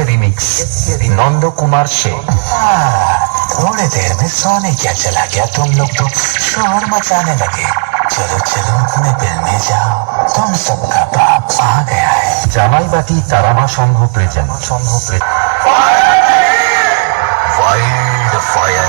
के रिमिक्स नंद कुमार से। थोड़ी देर में सोने क्या चला गया, तुम लोग तो शोर मचाने लगे। चलो चलो अपने बिल में जाओ, तुम सबका बाप आ गया है। জামাইবাটি তারামা সংঘ প্রেজেন্ট वाइल्ड फायर